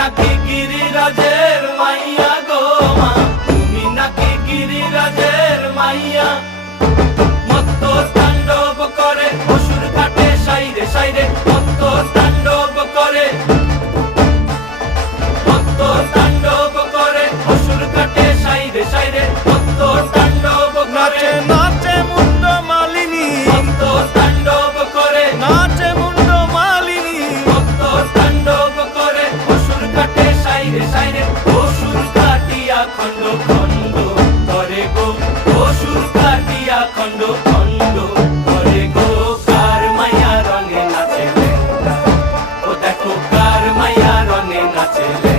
নাকি গিরিরাজের মাইয়া গো মা, তুমি নাকি গিরিরাজের মাইয়া। মত্ত তাণ্ডব করে অসুর কাটে সাইরে সাইরে, মত্ত তাণ্ডব করে, মত্ত তাণ্ডব করে অসুর কাটে সাইরে সাইরে, মত্ত তাণ্ডব করে। নাচে মুন্ড মালিনী, মত্ত তাণ্ডব করে, নাচে মুন্ড মালিনী, মত্ত তাণ্ডব করে অসুর কাটে সাইরে সাইরে, অসুর কাটিয়া খণ্ড খণ্ড করে গো, অসুর কাটিয়া খণ্ড খণ্ড করে গো। কার মায়া রঙে নাচে লেঙ্গা, ও দেখো কার মায়া রঙে নাচে লেঙ্গা।